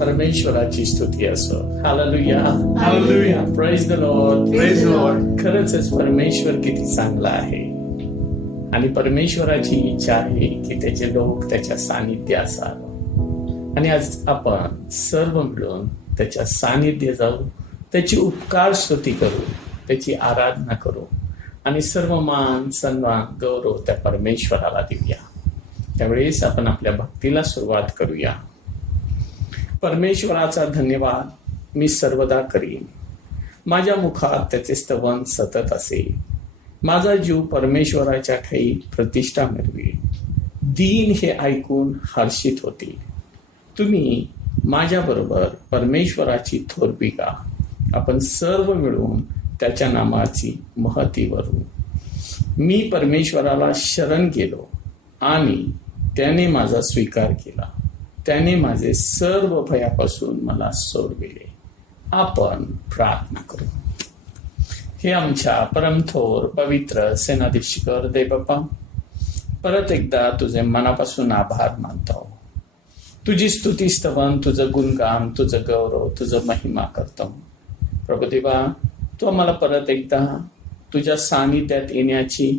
परमेश्वराची स्तुती असो. Hallelujah, hallelujah. Praise the Lord, praise the Lord. खरंच परमेश्वर किती चांगला आहे आणि परमेश्वराची इच्छा आहे की त्याचे लोक त्याच्या सानिध्य असावं. आणि आज आपण सर्व मिळून त्याच्या सानिध्य जाऊ, त्याची उपकार स्तुती करू, त्याची आराधना करू आणि सर्व मान सन्मान गौरव त्या परमेश्वराला देऊया. त्यावेळेस आपण आपल्या भक्तीला सुरुवात करूया. परमेश्वराचा धन्यवाद मी सर्वदा करीन, माझ्या मुखात त्याचे स्तवन सतत असेल. माझा जीव परमेश्वराच्या ठाई प्रतिष्ठा मिळवी. दीन हे ऐकून हर्षित होतील. तुम्ही माझ्याबरोबर परमेश्वराची थोरवी गा. आपण सर्व मिळून त्याच्या नामाची महती वरू. मी परमेश्वराला शरण गेलो आणि त्याने माझा स्वीकार केला. त्याने माझे सर्व भयापासून मला सोडविले. आपण प्रार्थना करू. हे आमच्या परमथोर पवित्र सेनाधीशकर देवबाप्पा, परत एकदा तुझे मनापासून आभार मानतो. तुझी स्तुती स्तवन, तुझं गुणगान, तुझं गौरव, तुझं महिमा करतो. प्रभुदेवा, तू आम्हाला परत एकदा तुझ्या सानिध्यात येण्याची,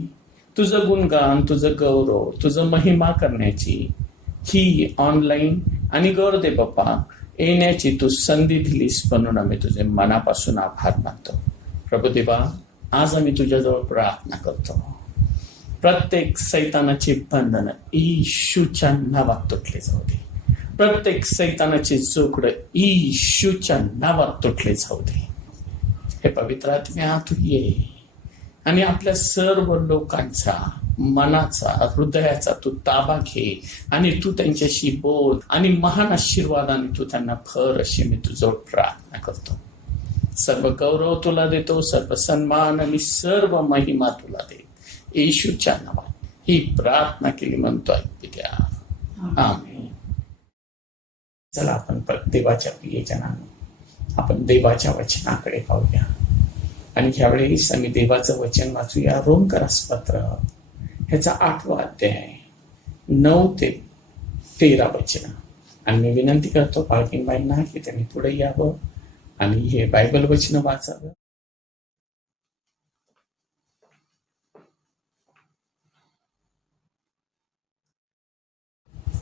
तुझं गुणगान, तुझं गौरव, तुझं महिमा करण्याची ही ऑनलाईन आणि गौरव बाप्पा येण्याची तू संधी दिलीस, म्हणून आम्ही तुझे मनापासून आभार मानतो. प्रभुदेवा, आज आम्ही तुझ्याजवळ प्रार्थना करतो. प्रत्येक सैतानाची बंधन येशूच्या नावात तुटले जाऊ दे. प्रत्येक सैतानाचे जोखड येशूच्या नावात तुटले जाऊ दे. हे पवित्र आत्म्या, तू ये आणि आपल्या सर्व लोकांचा मनाचा, हृदयाचा तू ताबा घे आणि तू त्यांच्याशी बोल आणि महान आशीर्वादाने तू त्यांना भर, अशी मी तुझ्यावर प्रार्थना करतो. सर्व गौरव तुला देतो, सर्व सन्मान आणि सर्व महिमा तुला दे. येशूच्या नावात ही प्रार्थना केली म्हणतो, ऐकत्या. आमेन. चला आपण देवाच्या प्रियजनांनो, आपण देवाच्या वचनाकडे पाहूया. आणि ह्यावेळेस आम्ही देवाचं वचन वाचूया. रोमकरासपत्र ह्याचा 8वा अध्याय 9 ते 13 वचन. आणि मी विनंती करतो पालकींबाईंना की त्यांनी पुढे यावं आणि हे बायबल वचन वाचावं.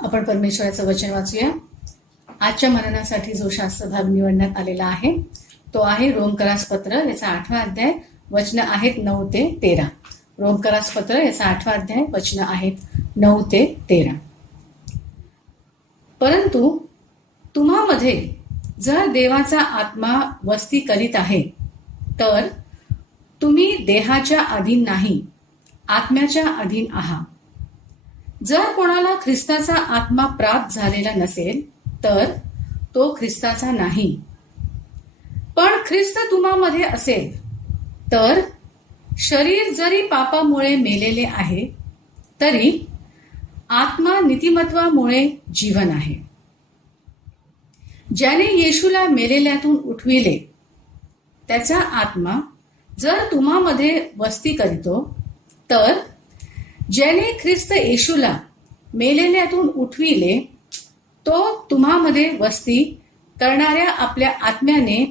आपण परमेश्वराचं वचन वाचूया. आजच्या मननासाठी जो शास्त्र भाग निवडण्यात आलेला आहे तो आहे रोमकरासपत्र याचा 8वा अध्याय, वचन आहेत 9 ते 13. रोमकरासपत्र याचा 8वा अध्याय, वचन आहेत 9 ते 13. परंतु तुम्हामध्ये जर देवाचा आत्मा वस्ती करीत आहे तर तुम्ही देहाच्या अधीन नाही, आत्म्याच्या अधीन आहात. जर कोणाला ख्रिस्ताचा आत्मा प्राप्त झालेला नसेल तर तो ख्रिस्ताचा नाही. पण ख्रिस्त तुम्हामध्ये असेल तर शरीर जरी पापामुळे मेलेले आहे तरी आत्मा नीतिमत्वामुळे जीवन आहे. ज्याने येशूला मेलेल्यातून उठविले त्याचा आत्मा जर तुम्हामध्ये वस्ती करीतो तर ज्याने ख्रिस्त येशूला मेलेल्यातून उठविले तो तुम्हामध्ये वस्ती करणाऱ्या आपल्या आत्म्याने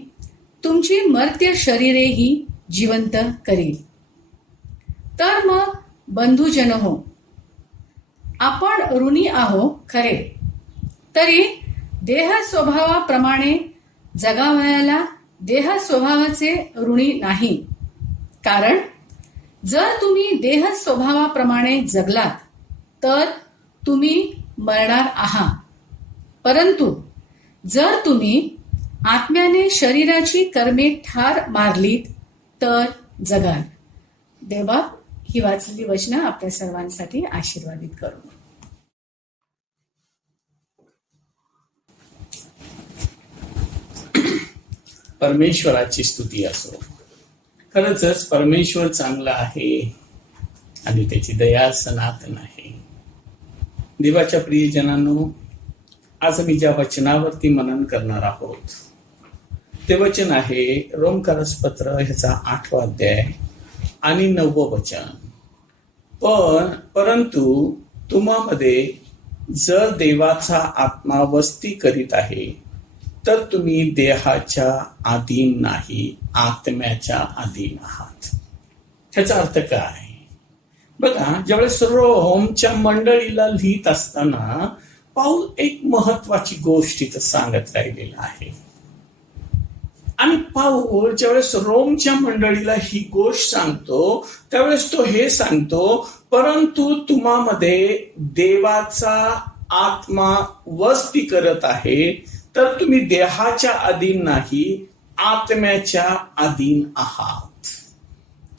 तुमची मर्त्य शरीरेही जिवंत करील. तर मग बंधुजन हो, आपण ऋणी आहो खरे, तरी देह स्वभावाप्रमाणे जगावयाला देह स्वभावाचे ऋणी नाही. कारण जर तुम्ही देह स्वभावाप्रमाणे जगलात तर तुम्ही मरणार आहात. परंतु जर तुम्ही आत्म्याने शरीराची कर्मे ठार मारलीत तर जगाल. देवा, ही वाचलेली वचनं आपल्या सर्वांसाठी आशीर्वादित करू. परमेश्वराची स्तुती असो. खरंच परमेश्वर चांगला आहे आणि त्याची दया सनातन आहे. देवाच्या प्रियजनांनो, आज मी ज्या वचनावरती मनन करणार आहोत ते वचन आहे रोमकरासपत्र ह्याचा 8वा अध्याय आणि 9वं वचन. परंतु तुम्हामध्ये जर देवाचा आत्मा वस्ती करीत आहे तर तुम्ही देहाच्या अधीन नाही, आत्म्याच्या अधीन आहात. ह्याचा अर्थ काय? बघा, ज्यावेळेस रोमच्या मंडळीला लिहित असताना पाऊल एक महत्वाची गोष्ट इथं सांगत राहिलेला आहे. आणि पाऊल ज्यावेळेस रोमच्या मंडळीला ही गोष्ट सांगतो त्यावेळेस तो हे सांगतो, परंतु तुम्हामध्ये देवाचा आत्मा वस्ती करत आहे, तर तुम्ही देहाच्या अधीन नाही, आत्म्याच्या अधीन आहात.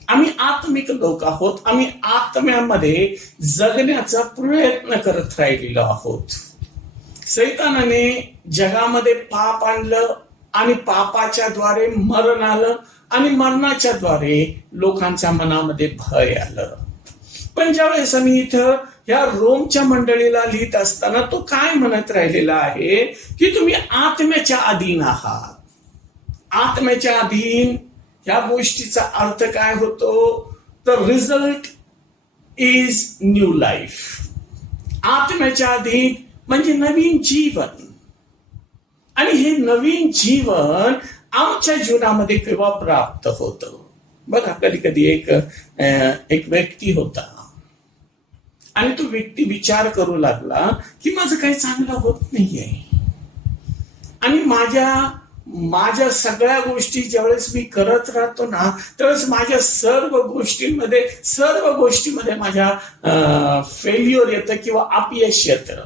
आम्ही आत्मिक लोक आहोत. आम्ही आत्म्यामध्ये जगण्याचा प्रयत्न करत राहिलेलो आहोत. सैतानाने जगामध्ये पाप आणलं आणि पापाच्या द्वारे मरण आलं आणि मरणाच्या द्वारे लोकांच्या मनामध्ये भय आलं. पण ज्यावेळेस आम्ही इथं या रोमच्या मंडळीला लिहित असताना तो काय म्हणत राहिलेला आहे की तुम्ही आत्म्याच्या अधीन आहात. आत्म्याच्या अधीन या गोष्टीचा अर्थ काय होतो? तर रिझल्ट इज न्यू लाईफ. आत्म्याच्या अधीन म्हणजे नवीन जीवन. आणि हे नवीन जीवन आमच्या जीवनामध्ये केव्हा प्राप्त होतं? बघा, कधी कधी एक व्यक्ती होता आणि तो व्यक्ती विचार करू लागला की माझं काही चांगलं होत नाहीये आणि माझ्या सगळ्या गोष्टी ज्यावेळेस मी करत राहतो ना त्यावेळेस माझ्या सर्व गोष्टीमध्ये माझ्या फेल्युअर येतं किंवा अपयश येतं.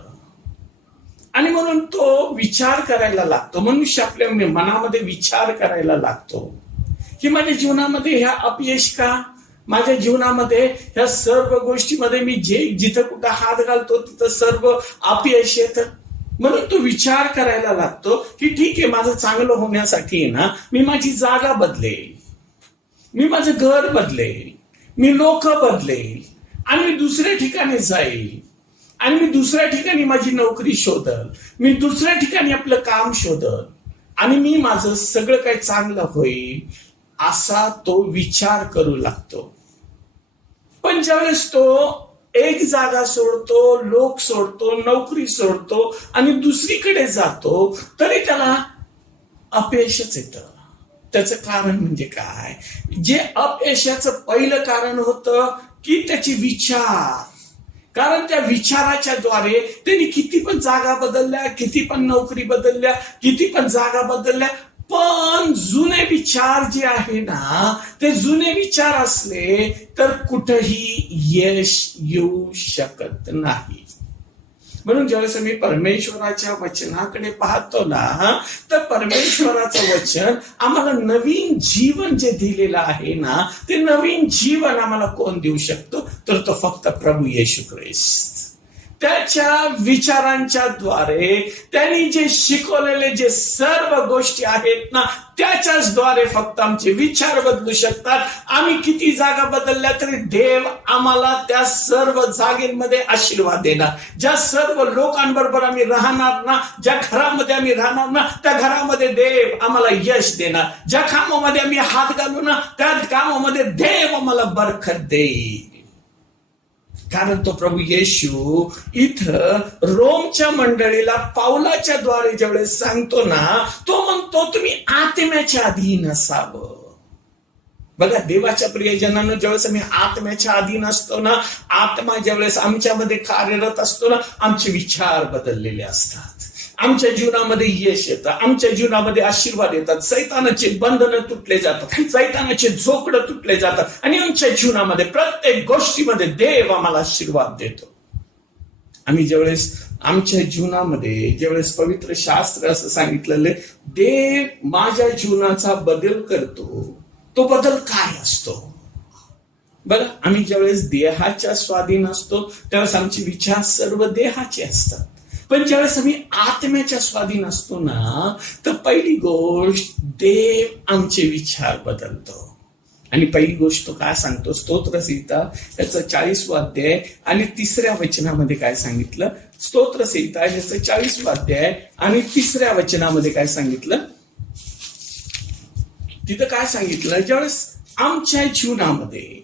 आणि म्हणून तो विचार करायला लागतो. मनुष्य आपल्या मनामध्ये विचार करायला लागतो की माझ्या जीवनामध्ये ह्या अपयश का? माझ्या जीवनामध्ये ह्या सर्व गोष्टीमध्ये मी जिथं कुठं हात घालतो तिथं सर्व अपयश येतं. म्हणून तो विचार करायला लागतो की ठीक आहे, माझं चांगलं होण्यासाठी ना मी माझी जागा बदलेल, मी माझं घर बदलेल, मी लोक बदलेल आणि मी दुसऱ्या ठिकाणी जाईल आणि मी दुसऱ्या ठिकाणी माझी नोकरी शोधल, मी दुसऱ्या ठिकाणी आपलं काम शोधल आणि मी माझं सगळं काही चांगलं होईल असा तो विचार करू लागतो. पण ज्यावेळेस तो एक जागा सोडतो, लोक सोडतो, नोकरी सोडतो आणि दुसरीकडे जातो तरी त्याला अपयशच येतं. त्याचं कारण म्हणजे काय? जे अपयशाचं पहिलं कारण होतं की त्याचे विचार. कारण त्या विचाराच्या द्वारे त्यांनी किती पण जागा बदलल्या, किती पण नोकरी बदलल्या, किती पण जागा बदलल्या, पण जुने विचार जे आहे ना ते जुने विचार असले तर कुठेही यश येऊ शकत नाही. म्हणून ज्यावेळेस मी परमेश्वराच्या वचनाकडे पाहतो ना तर परमेश्वराचं वचन आम्हाला नवीन जीवन जे दिलेलं आहे ना ते नवीन जीवन आम्हाला कोण देऊ शकतो? तर तो फक्त प्रभू येशू ख्रिस्त. त्याच्या विचारांच्या द्वारे त्यांनी जे शिकवलेले जे सर्व गोष्टी आहेत ना त्याच्याच द्वारे फक्त आमचे विचार बदलू शकतात. आम्ही किती जागा बदलल्या तरी देव आम्हाला त्या सर्व जागेमध्ये आशीर्वाद देणार. ज्या सर्व लोकांबरोबर आम्ही राहणार ना, ज्या घरामध्ये आम्ही राहणार ना त्या घरामध्ये देव आम्हाला यश देणार. ज्या कामामध्ये आम्ही हात घालू ना त्या कामामध्ये देव आम्हाला बरकत देईल. कारण तो प्रभू येशू इथं रोमच्या मंडळीला पावलाच्या द्वारे ज्यावेळेस सांगतो ना तो म्हणतो तुम्ही आत्म्याच्या अधीन असावं. बघा, देवाच्या प्रियजनांनो, ज्यावेळेस आम्ही आत्म्याच्या अधीन असतो ना, आत्मा ज्यावेळेस आमच्यामध्ये कार्यरत असतो ना, आमचे विचार बदललेले असतात, आमच्या जीवनामध्ये यश येतं, आमच्या जीवनामध्ये आशीर्वाद येतात, सैतानाचे बंधनं तुटले जातात, सैतानाचे झोकडं तुटले जातात आणि आमच्या जीवनामध्ये प्रत्येक गोष्टीमध्ये देव आम्हाला आशीर्वाद देतो. आम्ही ज्यावेळेस आमच्या जीवनामध्ये ज्यावेळेस पवित्र शास्त्र असं सांगितलेलं देव माझ्या जीवनाचा बदल करतो, तो बदल काय असतो? बघा, आम्ही ज्यावेळेस देहाच्या स्वाधीन असतो त्यावेळेस आमचे विचार सर्व देहाचे असतात. पण ज्यावेळेस आम्ही आत्म्याच्या स्वाधीन असतो ना तर पहिली गोष्ट देव आमचे विचार बदलतो. आणि पहिली गोष्ट तो काय सांगतो? स्तोत्रसंहिता याचं 40वां अध्याय आणि 3ऱ्या वचनामध्ये काय सांगितलं? स्तोत्रसंहिता याचं 40वां अध्याय आणि 3ऱ्या वचनामध्ये काय सांगितलं? तिथं काय सांगितलं? ज्यावेळेस आमच्या जीवनामध्ये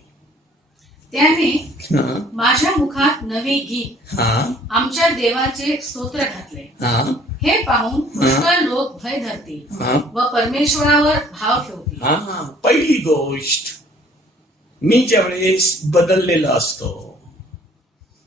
त्याने हा माझ्या मुखात नवे गीत हा आमच्या देवाचे स्तोत्र घातले. हा हे पाहून पुष्कळ लोक भय धरतील हा व परमेश्वरावर भाव ठेवतील. हा पहिली गोष्ट, मी ज्यावेळेस बदललेला असतो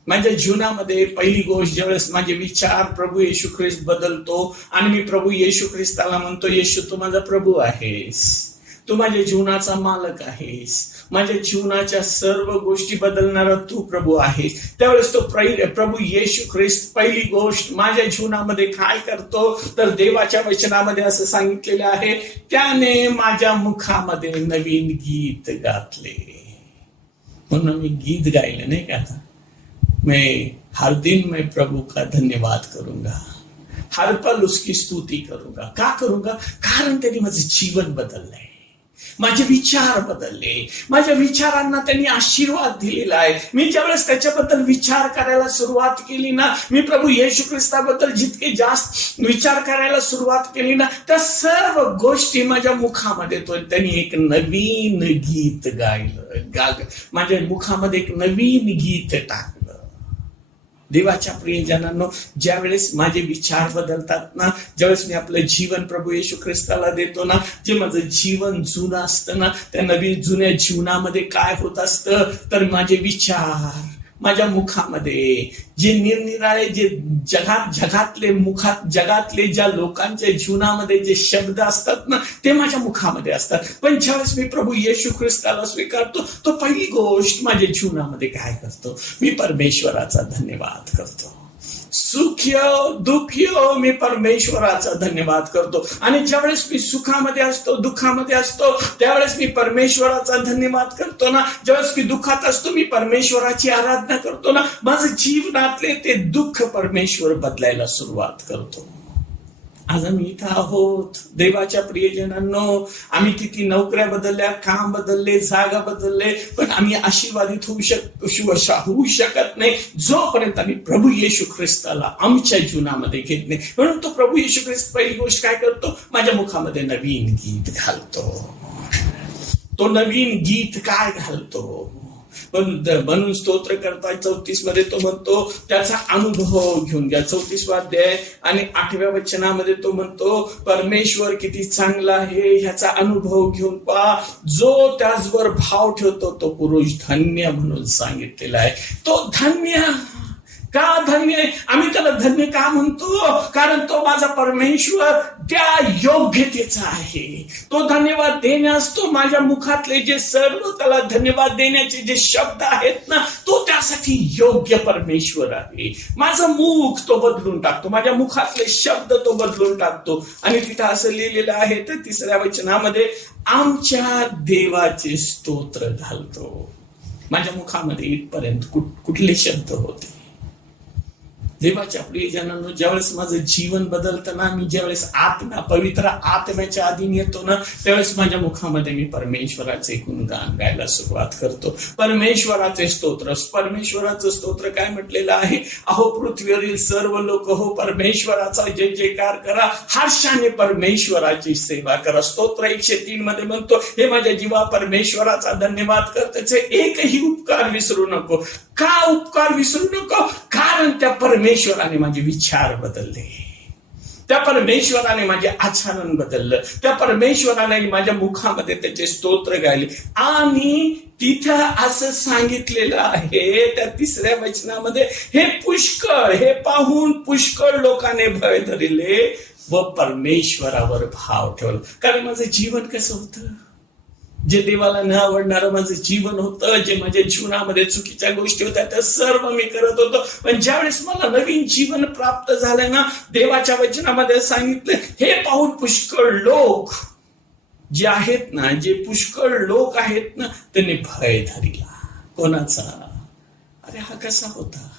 माझ्या जीवनामध्ये, पहिली गोष्ट ज्यावेळेस माझे विचार प्रभू येशू ख्रिस्त बदलतो आणि मी प्रभू येशू ख्रिस्ताला म्हणतो, येशू तू माझा प्रभू आहेस, तू माझ्या जीवनाचा मालक आहेस, माझ्या जीवनाच्या सर्व गोष्टी बदलणारा तू प्रभू आहेस. त्यावेळेस तो प्रभू येशू ख्रिस्त पहिली गोष्ट माझ्या जीवनामध्ये काय करतो, तर देवाच्या वचनामध्ये असं सांगितलेलं आहे, त्याने माझ्या मुखामध्ये नवीन गीत घातले. म्हणून मी गीत गायले नाही का, आता मैं हर दिन मैं प्रभु का धन्यवाद करूंगा, हर पल उसकी स्तुति करूंगा. का करूंगा? कारण त्यांनी माझं जीवन बदललंय, माझे विचार बदलले, माझ्या विचारांना त्यांनी आशीर्वाद दिलेला आहे. मी ज्यावेळेस त्याच्याबद्दल विचार करायला सुरुवात केली ना, मी प्रभू येशू ख्रिस्ताबद्दल जितके जास्त विचार करायला सुरुवात केली ना, त्या सर्व गोष्टी माझ्या मुखामध्ये त्यांनी एक नवीन गीत गायलं, माझ्या मुखामध्ये एक नवीन गीत टाकलं. देवाच्या प्रियजनांनो, ज्यावेळेस माझे विचार बदलतात ना, ज्यावेळेस मी आपलं जीवन प्रभू येशू ख्रिस्ताला देतो ना, जे माझं जीवन जुनं असतं ना, त्या नवीन जुन्या जीवनामध्ये काय होत असतं, तर माझे विचार माझ्या मुखामध्ये जे निरनिराळे जे जगातले ज्या लोकांच्या जीवनामध्ये जे शब्द असतात ना, ते माझ्या मुखामध्ये असतात. पण ज्यावेळेस मी प्रभू येशू ख्रिस्ताला स्वीकारतो, तो पहिली गोष्ट माझ्या जीवनामध्ये काय करतो, मी परमेश्वराचा धन्यवाद करतो. सुखी हो दुःखी हो, मी परमेश्वराचा धन्यवाद करतो. आणि ज्यावेळेस मी सुखामध्ये असतो, दुःखामध्ये असतो, त्यावेळेस मी परमेश्वराचा धन्यवाद करतो ना. ज्यावेळेस मी दुःखात असतो, मी परमेश्वराची आराधना करतो ना. माझं जीवनातले ते दुःख परमेश्वर बदलायला सुरुवात करतो. आज आम्ही इथं आहोत देवाच्या प्रियजनांनो, आम्ही किती नोकऱ्या बदलल्या, काम बदलले, जागा बदलले, पण आम्ही आशीर्वादित होऊ शकत नाही जोपर्यंत आम्ही प्रभू येशू ख्रिस्ताला आमच्या जीवनामध्ये घेत नाही. म्हणून तो प्रभू येशू ख्रिस्त पहिली गोष्ट काय करतो, माझ्या मुखामध्ये नवीन गीत घालतो. तो नवीन गीत काय घालतो, म्हणून स्तोत्र करता 34 मध्ये तो म्हणतो, त्याचा अनुभव घेऊन घ्या. 34 अध्याय आणि 8व्या वचनामध्ये तो म्हणतो, परमेश्वर किती चांगला आहे ह्याचा अनुभव घेऊन पहा, जो त्याचवर भाव ठेवतो तो पुरुष धन्य म्हणून सांगितलेला आहे. तो धन्य का धन्य? आम्ही त्याला धन्य का म्हणतो? कारण तो माझा परमेश्वर त्या योग्यतेचा आहे. तो धन्यवाद देण्यास, तो माझ्या मुखातले जे सर्व त्याला धन्यवाद देण्याचे जे शब्द आहेत ना, तो त्यासाठी योग्य परमेश्वर आहे. माझं मुख तो बदलून टाकतो, माझ्या मुखातले शब्द तो बदलून टाकतो. आणि तिथं असं लिहिलेलं आहे तर 3ऱ्या वचनामध्ये, आमच्या देवाचे स्तोत्र घालतो. माझ्या मुखामध्ये इथपर्यंत कुठले शब्द होते? देवाच्या प्रियजनांनो, ज्यावेळेस माझं जीवन बदलतं ना, मी ज्यावेळेस पवित्र आत्म्याच्या अधीन येतो ना, त्यावेळेस माझ्या मुखामध्ये मी परमेश्वराचे गुणगान गायला सुरुवात करतो. परमेश्वराचे स्तोत्र, परमेश्वराचं स्तोत्र काय म्हटलेलं आहे, अहो पृथ्वीवरील सर्व लोक हो परमेश्वराचा जय जयकार करा, हर्षाने परमेश्वराची सेवा करा. स्तोत्र 103 मध्ये म्हणतो, हे माझ्या जीवा परमेश्वराचा धन्यवाद कर, त्याचे एकही उपकार विसरू नको. का उपकार विसरू नको? कारण त्या परमेश्वराने माझे विचार बदलले, त्या परमेश्वराने माझे आचरण बदललं, त्या परमेश्वराने माझ्या मुखामध्ये त्याचे स्तोत्र गायले. आणि तिथं असं सांगितलेलं आहे त्या 3ऱ्या वचनामध्ये, हे पुष्कळ, हे पाहून पुष्कळ लोकांनी भय धरले व परमेश्वरावर भाव ठेवला. कारण माझं जीवन कसं होतं, जे देवाला न आवडणारं माझं जीवन होतं, जे माझ्या जीवनामध्ये चुकीच्या गोष्टी होत्या त्या सर्व मी करत होतो. पण ज्यावेळेस मला नवीन जीवन प्राप्त झालं ना, देवाच्या वचनामध्ये सांगितलं, हे पाहून पुष्कळ लोक जे आहेत ना, जे पुष्कळ लोक आहेत ना, त्यांनी भय धरला. कोणाचा? अरे हा कसा होता,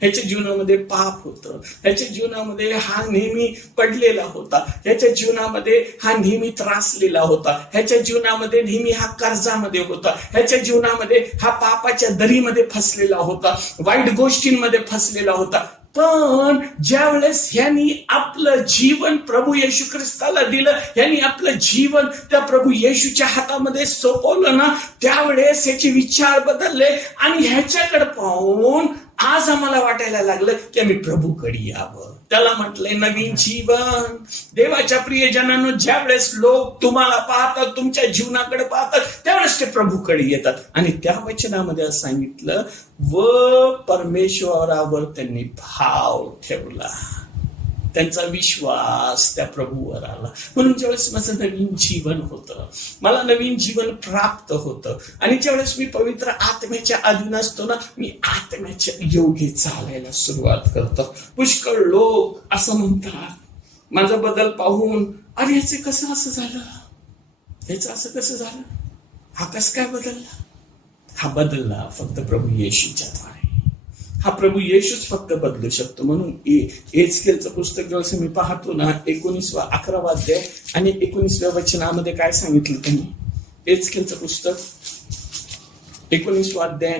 ह्याच्या जीवनामध्ये पाप होतं, ह्याच्या जीवनामध्ये हा नेहमी पडलेला होता, ह्याच्या जीवनामध्ये हा नेहमी त्रासलेला होता, ह्याच्या जीवनामध्ये नेहमी हा कर्जामध्ये होता, ह्याच्या जीवनामध्ये हा पापाच्या दरीमध्ये फसलेला होता, वाईट गोष्टींमध्ये फसलेला होता. पण ज्यावेळेस ह्यांनी आपलं जीवन प्रभू येशू ख्रिस्ताला दिलं, ह्यांनी आपलं जीवन त्या प्रभू येशूच्या हातामध्ये सोपवलं ना, त्यावेळेस ह्याचे विचार बदलले आणि ह्याच्याकडे पाहून आज आम्हाला वाटायला लागलं की आम्ही प्रभूकडे यावं. त्याला म्हटलंय नवीन जीवन. देवाच्या प्रियजनांनो, ज्यावेळेस लोक तुम्हाला पाहतात, तुमच्या जीवनाकडे पाहतात, त्यावेळेस ते प्रभूकडे येतात. आणि त्या वचनामध्ये असं सांगितलं, व परमेश्वरावर त्यांनी भाव ठेवला, त्यांचा विश्वास त्या प्रभूवर आला. म्हणून ज्यावेळेस माझं नवीन जीवन होतं, मला नवीन जीवन प्राप्त होतं, आणि ज्यावेळेस मी पवित्र आत्म्याच्या अधीन असतो ना, मी आत्म्याच्या योगी चालायला सुरुवात करतो. पुष्कळ लोक असं म्हणतात, माझा बदल पाहून, अरे ह्याचे कसं असं झालं, ह्याचं असं कसं झालं, हा कसं काय बदलला. हा बदलला फक्त प्रभू येशूच्या द्वारे. हा प्रभू येशूच फक्त बदलू शकतो. म्हणून एचकेलचं पुस्तक जेव्हा मी पाहतो ना, 11वा अध्याय आणि 19व्या वचनामध्ये काय सांगितलं त्यांनी. एचकेलचं पुस्तक 19वा अध्याय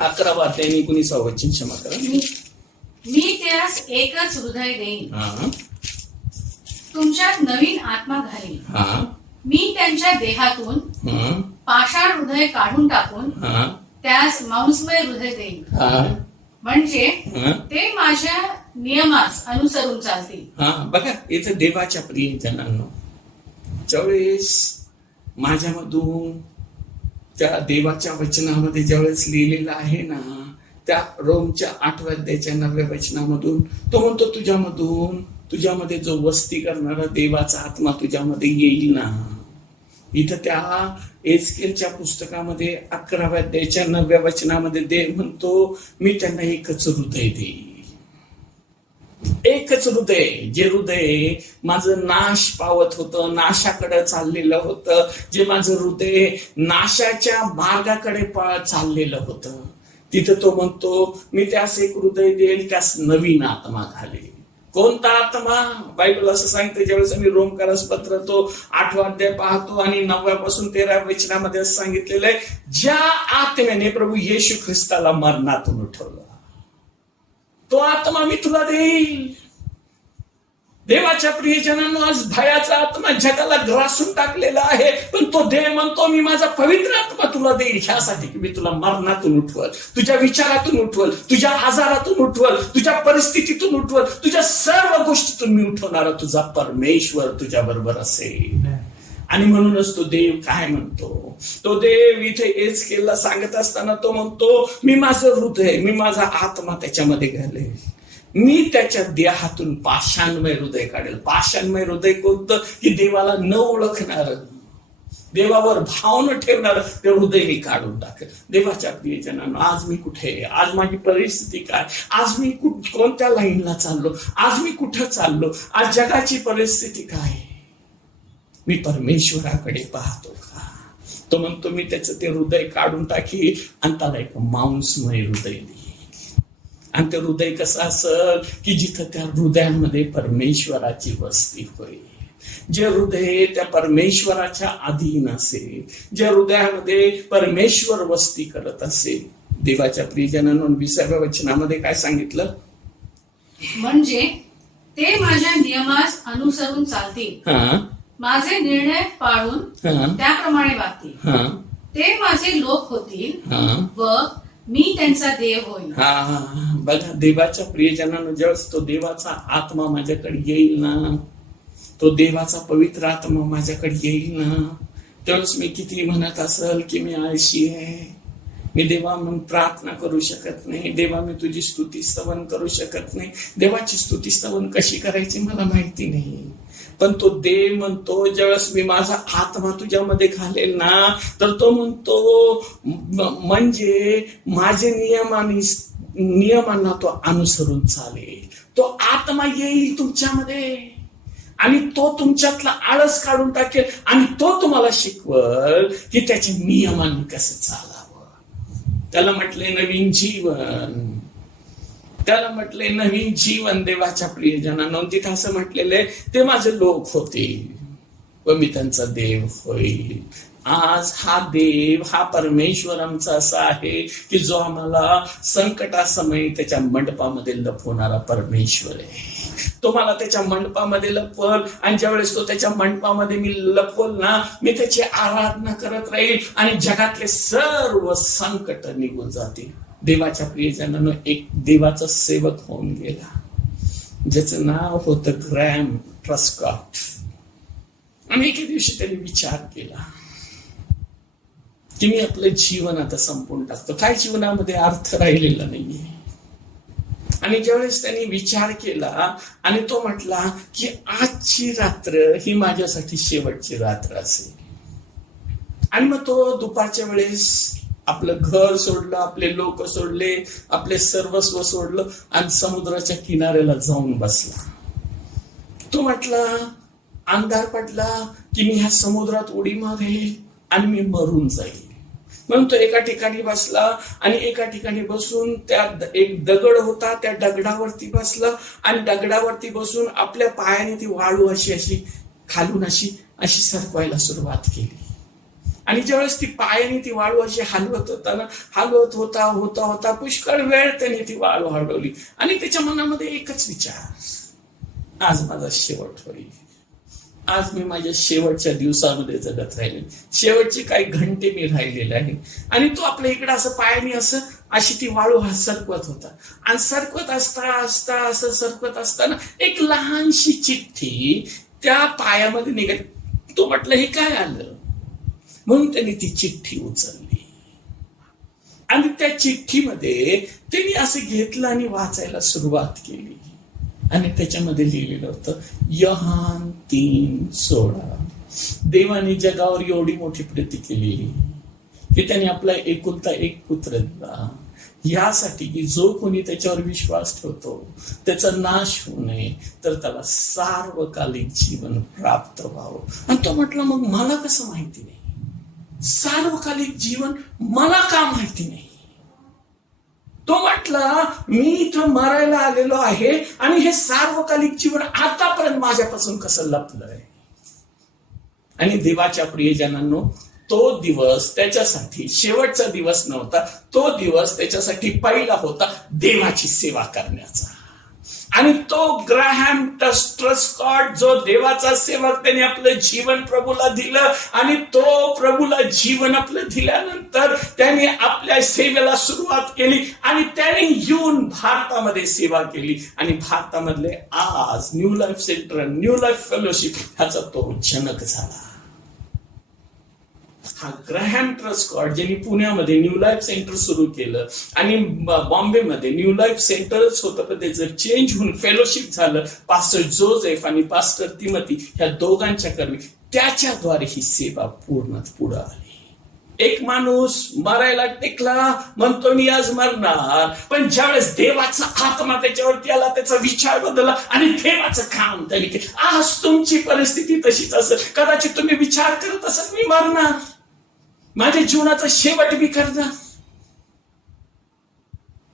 11वा अध्याय आणि 19वा वचन, क्षमा करा. मी त्यास एकच हृदय देईन, हा, तुमच्यात नवीन आत्मा घालीन. हा, मी त्यांच्या देहातून हा, पाषाण हृदय काढून टाकून हा, त्यास मांसमय हृदय देईन, हा, म्हणजे हा. ते माझ्या नियमास अनुसरून चालतील. हा, बघा इथं देवाच्या प्रियजनांनो, ज्यावेळेस माझ्यामधून त्या देवाच्या वचनामध्ये ज्यावेळेस लिहिलेलं आहे ना, त्या रोमच्या 8व्या अध्यायाच्या 9व्या वचनामधून तो म्हणतो, तुझ्यामध्ये जो वस्ती करणारा देवाचा आत्मा तुझ्यामध्ये येईल ना. इथं त्या एचकेलच्या पुस्तकामध्ये 11व्या अध्यायाच्या 9व्या वचनामध्ये देव म्हणतो, मी त्यांना एकच हृदय देईल. एकच हृदय, जे हृदय माझं नाश पावत होतं, नाशाकडे चाललेलं होतं, जे माझं हृदय नाशाच्या मार्गाकडे चाललेलं होतं, तिथं तो म्हणतो, मी त्यास एक हृदय देईल, त्यास नवीन आत्मा घालेल. कोणता आत्मा. बायबल असं सांगते, ज्यावेळेस आम्ही रोमकरास पत्र तो 8वा अध्याय पाहतो आणि 9व्यापासून 13व्या वचनामध्ये असं सांगितलेलं आहे, ज्या आत्म्याने प्रभू येशू ख्रिस्ताला मरणातून उठवलं, तो आत्मा मी तुला देईल. देवाच्या प्रियजनांनो, आज भयाचा आत्मा जगाला ग्रासून टाकलेला आहे, पण तो देव म्हणतो, मी माझा पवित्र आत्मा तुला देईल, ह्यासाठी की मी तुला मरणातून उठवल, तुझ्या विचारातून उठवल, तुझ्या आजारातून उठवल, तुझ्या परिस्थितीतून उठवल, तुझ्या सर्व गोष्टीतून मी उठवणारा तुझा परमेश्वर तुझ्या बरोबर असेल. आणि म्हणूनच तो देव काय म्हणतो, तो देव इथे एचकेलला सांगत असताना तो म्हणतो, मी माझं हृदय, मी माझा आत्मा त्याच्यामध्ये घालेल, मी त्याच्या देहातून पाषाणमय हृदय काढेल. पाषाणमय हृदय कोणतं, की देवाला न ओळखणार, देवावर भाव न ठेवणार, ते हृदय मी काढून टाकेल. देवाच्या प्रियजनांनो, आज मी कुठे, आज माझी परिस्थिती काय, आज मी कोणत्या लाईनला चाललो, आज मी कुठं चाललो, आज जगाची परिस्थिती काय, मी परमेश्वराकडे पाहतो का. तो म्हणतो, मी त्याचं ते हृदय काढून टाकी आणि त्याला एक मांसमय हृदय देईल. आणि ते हृदय कसं असेल, की जिथं त्या हृदयामध्ये परमेश्वराची वस्ती होईल, जे हृदय त्या परमेश्वराच्या अधीन असेल, ज्या हृदयामध्ये परमेश्वर वस्ती करत असेल. देवाच्या प्रियजनांनो, 20व्या वचनामध्ये काय सांगितलं, म्हणजे ते माझ्या नियमास अनुसरून चालतील, माझे निर्णय पाळून त्याप्रमाणे वागतील, ते माझे लोक होतील व मी त्यांचा देव होईल. बघा, देवाच्या प्रियजनांनो, ज्यावेळेस तो देवाचा आत्मा माझ्याकडे येईल ना, तो देवाचा पवित्र आत्मा माझ्याकडे येईल ना, त्यावेळेस मी किती म्हणत असेल की मी आळशी आहे, मी देवा म्हणून प्रार्थना करू शकत नाही, देवा मी तुझी स्तुती स्तवन करू शकत नाही, देवाची स्तुती स्तवन कशी करायची मला माहिती नाही. पण तो देव म्हणतो, ज्यावेळेस मी माझा आत्मा तुझ्यामध्ये घालेल ना, तर तो म्हणतो, म्हणजे माझे नियमांना तो अनुसरून चालेल. तो आत्मा येईल तुमच्यामध्ये आणि तो तुमच्यातला आळस काढून टाकेल आणि तो तुम्हाला शिकवल की त्याच्या नियमांनी कसं चालावं. त्याला म्हटले नवीन जीवन, त्याला म्हटले नवीन जीवन. देवाच्या प्रियजनांना तिथं असं म्हटलेलं आहे, ते माझे लोक होतील व मी त्यांचा देव होईल. आज हा देव, हा परमेश्वर आमचा असा आहे की जो आम्हाला संकटासमयी त्याच्या मंडपामध्ये लपवणारा परमेश्वर आहे. तो मला त्याच्या मंडपामध्ये लपवल, आणि ज्यावेळेस तो त्याच्या मंडपामध्ये मी लपवल ना, मी त्याची आराधना करत राहील आणि जगातले सर्व संकट निघून जातील. देवाच्या प्रियजनांनो, एक देवाचा सेवक होऊन गेला ज्याचं नाव होतं ग्रॅम ट्रस्कॉट. आणि एके दिवशी त्यांनी विचार केला की मी आपलं जीवन आता संपवून टाकतो, काय जीवनामध्ये अर्थ राहिलेला नाहीये. आणि ज्यावेळेस त्यांनी विचार केला आणि तो म्हटला की आजची रात्र ही माझ्यासाठी शेवटची रात्र असेल. आणि मग तो दुपारच्या वेळेस आपलं घर सोडलं, आपले लोक सोडले, आपले सर्वस्व सोडलं आणि समुद्राच्या किनाऱ्याला जाऊन बसला. तो म्हटला, अंधार पडला की मी ह्या समुद्रात उडी मारेल आणि मी मरून जाईल. म्हणून तो एका ठिकाणी बसला आणि एका ठिकाणी बसून त्या एक दगड होता, त्या दगडावरती बसला आणि दगडावरती बसून आपल्या पायाने ती वाळू अशी खालून अशी सरकवायला सुरुवात केली. आणि ज्यावेळेस ती पायाने ती वाळू अशी हलवत होता पुष्कळ वेळ त्याने ती वाळू हलवली. आणि त्याच्या मनामध्ये एकच विचार, आज माझा शेवट होईल, आज मी माझ्या शेवटच्या दिवसामध्ये जगत राहिले, शेवटचे काही घंटे मी राहिलेले आहे. आणि तो आपल्या इकडे असं पायाने अशी ती वाळू सरकवत होता. आणि सरकवत सरकवत असताना एक लहानशी चिठ्ठी त्या पायामध्ये निघाली. तो म्हटलं, हे काय आलं? म्हणून त्यांनी ती चिठ्ठी उचलली आणि त्या चिठ्ठीमध्ये त्यांनी असं घेतलं आणि वाचायला सुरुवात केली. आणि त्याच्यामध्ये लिहिलेलं होतं योहान 3:16. देवाने जगावर एवढी मोठी प्रीती केली की त्याने आपला एकुलता एक पुत्र दिला, यासाठी की जो कोणी त्याच्यावर विश्वास ठेवतो त्याचा नाश होऊ नये, तर त्याला सार्वकालिक जीवन प्राप्त व्हावं. आणि तो म्हटलं, मग मला कसं माहिती नाही? सार्वकालिक जीवन मला का माहिती नाही? तो म्हटला, मी इथं मरायला आलेलो आहे आणि हे सार्वकालिक जीवन आतापर्यंत माझ्यापासून कसं लपलंय? आणि देवाच्या प्रियजनांनो, तो दिवस त्याच्यासाठी शेवटचा दिवस नव्हता, तो दिवस त्याच्यासाठी पहिला होता देवाची सेवा करण्याचा. आणि तो ग्राहम ट्रस्कॉट, जो देवाचा सेवक, त्याने आपलं जीवन प्रभूला दिलं. आणि तो प्रभूला जीवन आपलं दिल्यानंतर त्याने आपल्या सेवेला सुरुवात केली आणि त्याने येऊन भारतामध्ये सेवा केली. आणि भारतामधले आज new life centre, new life fellowship ह्याचा तो जनक झाला. हा ग्रॅहम ट्रस्कॉट, ज्यांनी पुण्यामध्ये न्यू लाईफ सेंटर सुरू केलं आणि बॉम्बेमध्ये न्यू लाईफ सेंटरच होतं, पण त्याचं चेंज होऊन फेलोशिप झालं. पास्टर जोसेफ आणि पास्टर तिमोथी ह्या दोघांच्या कर्मी, त्याच्याद्वारे ही सेवा पूर्णच पुढे आली. एक माणूस मरायला टेकला, म्हणतो मी आज मरणार, पण ज्यावेळेस देवाचा आत्मा त्याच्यावरती आला, त्याचा विचार बदलला आणि देवाचं काम त्याने केलं. आज तुमची परिस्थिती तशीच असेल. कदाचित तुम्ही विचार करत असाल, मी मरणार, माझ्या जीवनाचा शेवट मी करणार.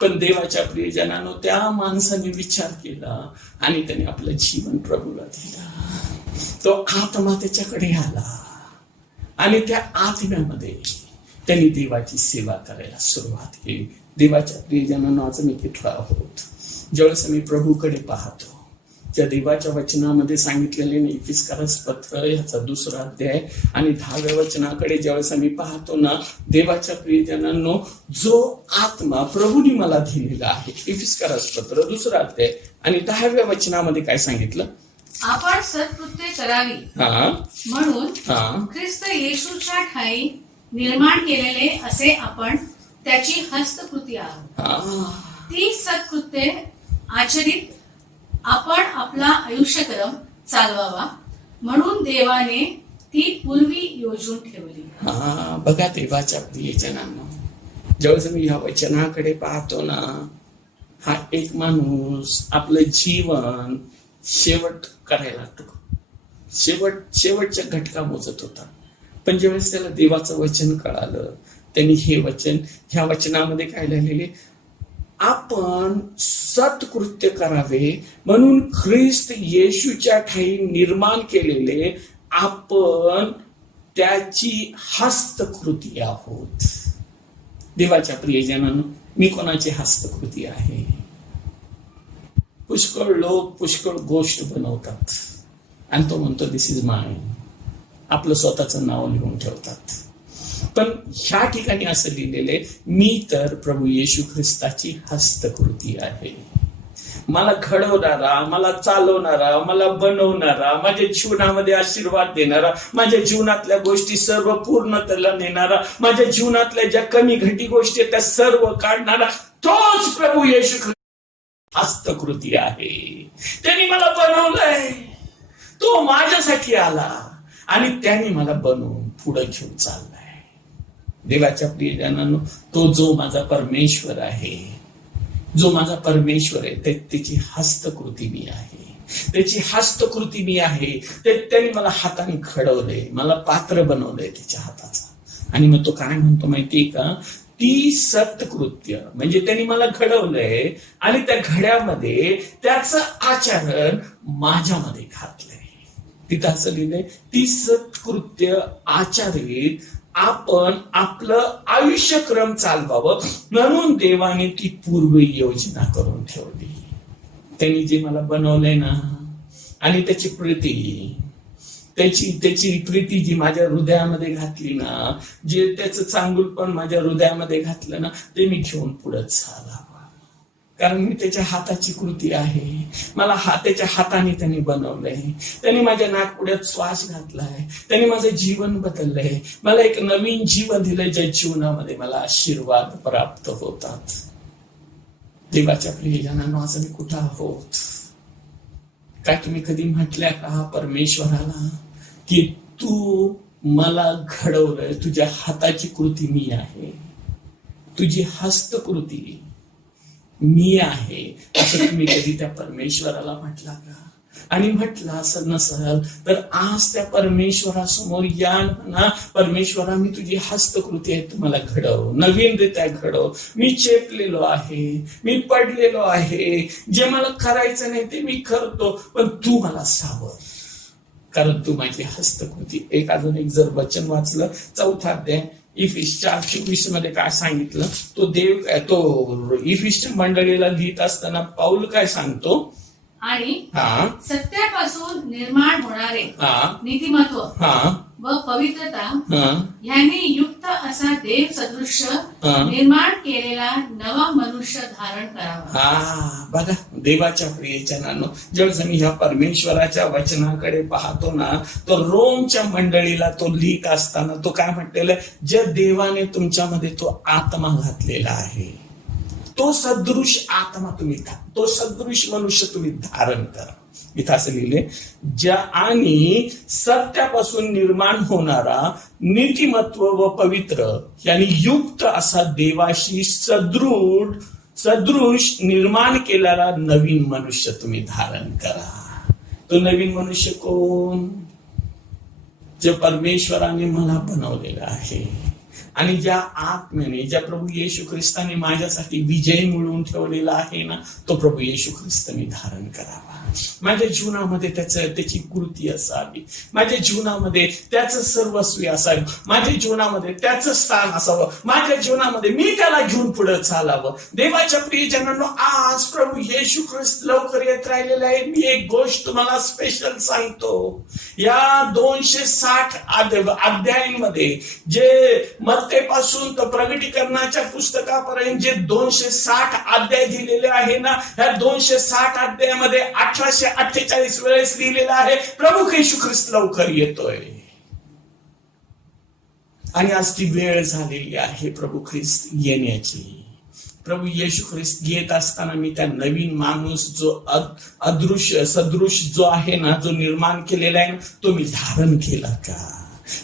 पण देवाच्या प्रियजनांनो, त्या माणसाने विचार केला आणि त्याने आपलं जीवन प्रभूला दिलं. तो आत्मा त्याच्याकडे आला आणि त्या आत्म्यामध्ये त्यांनी देवाची सेवा करायला सुरुवात केली. देवाच्या प्रियजनांनो, आज मी तिथला आहोत. ज्यावेळेस मी प्रभूकडे पाहतो, त्या देवाच्या वचनामध्ये सांगितलेले इफिसकारास पत्र ह्याचा 2रा अध्याय आणि 10व्या वचनाकडे ज्यावेळेस आम्ही पाहतो ना, देवाच्या प्रियजनांनो, जो आत्मा प्रभूने मला दिलेला आहे, इफिसकारास पत्र 2रा अध्याय आणि 10व्या वचनामध्ये काय सांगितलं? आपण सत्कृत्य करावी म्हणून ख्रिस्त येशूच्या ठाई निर्माण केलेले असे आपण त्याची हस्तकृती आहोत. ती सत्कृत्ये आचरित आपण आपला आयुष्यक्रम चालवावा म्हणून देवाने ती पूर्वी योजून ठेवली. बघा देवाच्या प्रियजनांनो, ज्यावेळेस मी ह्या वचनाकडे पाहतो ना, हा एक माणूस आपलं जीवन शेवट करायला लागतो, शेवटच्या घटका मोजत होता. पण ज्यावेळेस त्याला देवाचं वचन कळालं, त्यांनी हे वचन, ह्या वचनामध्ये काय लिहिलेले, आपण सत्कृत्य करावे म्हणून ख्रिस्त येशूच्या ठाई निर्माण केलेले आपण त्याची हस्तकृती आहोत. देवाच्या प्रियजनांनो, मी कोणाची हस्तकृती आहे? पुष्कळ लोक पुष्कळ गोष्ट बनवतात आणि तो म्हणतो दिस इज माय, आपलं स्वतःचं नाव लिहून ठेवतात. पण ह्या ठिकाणी असं लिहिलेले, मी तर प्रभू येशू ख्रिस्ताची हस्तकृती आहे. मला घडवणारा, मला चालवणारा, मला बनवणारा, माझ्या जीवनामध्ये आशीर्वाद देणारा, माझ्या जीवनातल्या गोष्टी सर्व पूर्णतेला नेणारा, माझ्या जीवनातल्या ज्या कमी घटी गोष्टी आहेत त्या सर्व काढणारा तोच प्रभू येशू ख्रिस्त हस्तकृती आहे. त्यांनी मला बनवलंय, तो माझ्यासाठी आला आणि त्याने मला बनवून पुढे घेऊन चाललाय. देवाच्या प्रियजनांनो, तो जो माझा परमेश्वर आहे, जो माझा परमेश्वर आहे, त्याची हस्तकृती मी आहे, त्याची हस्तकृती मी आहे. त्यांनी मला हाताने घडवलंय, मला पात्र बनवलंय त्याच्या हाताचा. आणि मग तो काय म्हणतो माहितीये का? ती सत्कृत्य म्हणजे त्यांनी मला घडवलंय आणि त्या घड्यामध्ये त्याचं आचरण माझ्यामध्ये घातलंय. तिथं असं लिहिलंय, ती सत्कृत्य आचरित आपण आपलं आयुष्यक्रम चालवावं म्हणून देवाने ती पूर्व योजना करून ठेवली. त्यांनी जे मला बनवलंय ना, आणि त्याची प्रीती, त्याची प्रीती जी माझ्या हृदयामध्ये घातली ना, जे त्याचं चांगुलपण माझ्या हृदयामध्ये घातलं ना, ते मी घेऊन पुढे चालावं. कारण मी त्याच्या हाताची कृती आहे. मला त्याच्या हाताने त्यांनी बनवलंय. त्यांनी माझ्या नाकपुड्यात श्वास घातलाय. त्यांनी माझं जीवन बदललंय. मला एक नवीन जीवन दिलंय, ज्या जीवनामध्ये मला आशीर्वाद प्राप्त होतात. देवाच्या प्रियजनांनो, आज मी कुठं आहोत? काय तुम्ही कधी म्हटल्या का परमेश्वराला की तू मला घडवलंय, तुझ्या हाताची कृती मी आहे, तुझी हस्तकृती मी आहे, असं तुम्ही कधी त्या परमेश्वराला म्हटला का? आणि म्हटलं असं नसल तर आज त्या परमेश्वरासमोर या, म्हणा परमेश्वरा, मी तुझी हस्तकृती आहे, तू मला घडव, नवीनरित्या घडव. मी चेपलेलो आहे, मी पडलेलो आहे, जे मला करायचं नाही ते मी करतो, पण तू मला सावर, कारण तू माझी हस्तकृती. अजून एक जर वचन वाचलं, 4 अध्याय इफिस 4:24 मध्ये काय सांगितलं, तो इफिसच्या मंडळीला लिहित असताना पाऊल काय सांगतो? आणि सत्यापासून निर्माण होणारे नीतिमत्व व पवित्रता ह्यांनी युक्त असा देव सदृश्य निर्माण केलेला नवा मनुष्य धारण करावा. बघा, देवाच्या प्रियजनांनो, ज्यावेळेस मी ह्या परमेश्वराच्या वचनाकडे पाहतो ना, तो रोमच्या मंडळीला तो लिहित असताना तो काय म्हटलेलं, ज्या देवाने तुमच्यामध्ये तो आत्मा घातलेला आहे, तो सदृश आत्मा तुम्ही, तो सदृश मनुष्य तुम्ही धारण करा. इथं असं लिहिले, ज्या आणि सत्यापासून निर्माण होणारा नीतिमत्व व पवित्र यांनी युक्त असा देवाशी सदृश निर्माण केलेला नवीन मनुष्य तुम्ही धारण करा. तो नवीन मनुष्य कोण? जे परमेश्वराने मला बनवलेला आहे आणि ज्या आत्म्याने, ज्या प्रभू येशू ख्रिस्ताने माझ्यासाठी विजय मिळवून ठेवलेला आहे ना, तो प्रभू येशू ख्रिस्त मी धारण करावा. माझ्या जीवनामध्ये त्याची कृती असावी, माझ्या जीवनामध्ये त्याचं सर्वस्वी असावं, माझ्या जीवनामध्ये त्याचं स्थान असावं, माझ्या जीवनामध्ये मी त्याला घेऊन पुढे चालावं. देवाच्या प्रियजनांनो, आज प्रभू येशू ख्रिस्त लवकर येत राहिलेला आहे. मी एक गोष्ट तुम्हाला स्पेशल सांगतो, या 260 अध्यायांमध्ये जे मत्तेपासून तर प्रगटीकरणाच्या पुस्तकापर्यंत जे 260 अध्याय दिलेले आहे ना, ह्या 260 अध्यायामध्ये 1848 वेळेस लिहिलेलं आहे प्रभू येशू ख्रिस्त लवकर येतोय. आणि आज ती वेळ झालेली आहे प्रभू ख्रिस्त येण्याची. प्रभू येशू ख्रिस्त येत असताना मी त्या नवीन माणूस जो सदृश जो आहे ना, जो निर्माण केलेला आहे, तो मी धारण केला का?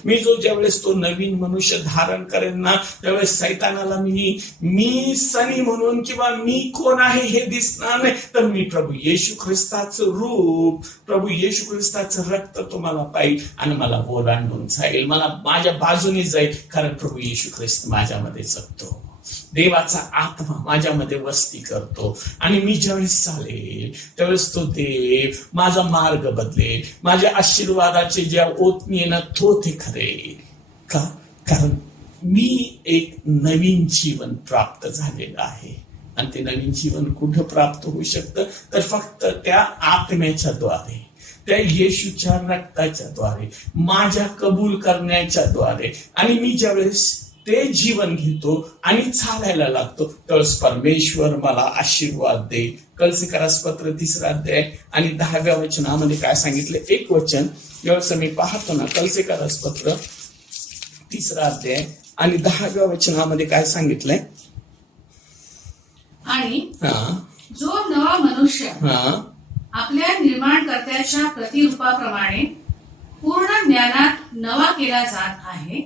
मी ज्यावेळेस तो नवीन मनुष्य धारण करेन ना, त्यावेळेस सैतानाला मी सनी म्हणून किंवा मी कोण आहे हे दिसणार नाही, तर मी प्रभू येशू ख्रिस्ताचं रूप, प्रभू येशू ख्रिस्ताचं रक्त तुम्हाला पाहिजे आणि मला ओलांडून जाईल, मला माझ्या बाजूने जाईल, कारण प्रभू येशू ख्रिस्त माझ्यामध्ये जगतो. देवाचा आत्मा माझ्यामध्ये वस्ती करतो आणि मी ज्यावेळेस चालेल त्यावेळेस तो देव माझा मार्ग बदलेल, माझ्या आशीर्वादाचे ज्या ओतमी आहे ना तो ते करेल. का? कारण मी एक नवीन जीवन प्राप्त झालेलं आहे. आणि ते नवीन जीवन कुठं प्राप्त होऊ शकतं तर फक्त त्या आत्म्याच्या द्वारे, त्या येशूच्या रक्ताच्या द्वारे, माझ्या कबूल करण्याच्या द्वारे. आणि मी ज्यावेळेस ते जीवन घेतो आणि चालायला लागतो त्यावेळेस परमेश्वर मला आशीर्वाद देईल. कलसीकरास पत्र 3 अध्याय आणि 10व्या वचनामध्ये काय सांगितलं? एक वचन ज्यावेळेस मी पाहतो ना, कलसीकरास पत्र 3 अध्याय आणि 10व्या वचनामध्ये काय सांगितलंय? आणि जो नवा मनुष्य आपल्या निर्माणकर्त्याच्या प्रतिरूपाप्रमाणे पूर्ण ज्ञानात नवा केला जात आहे,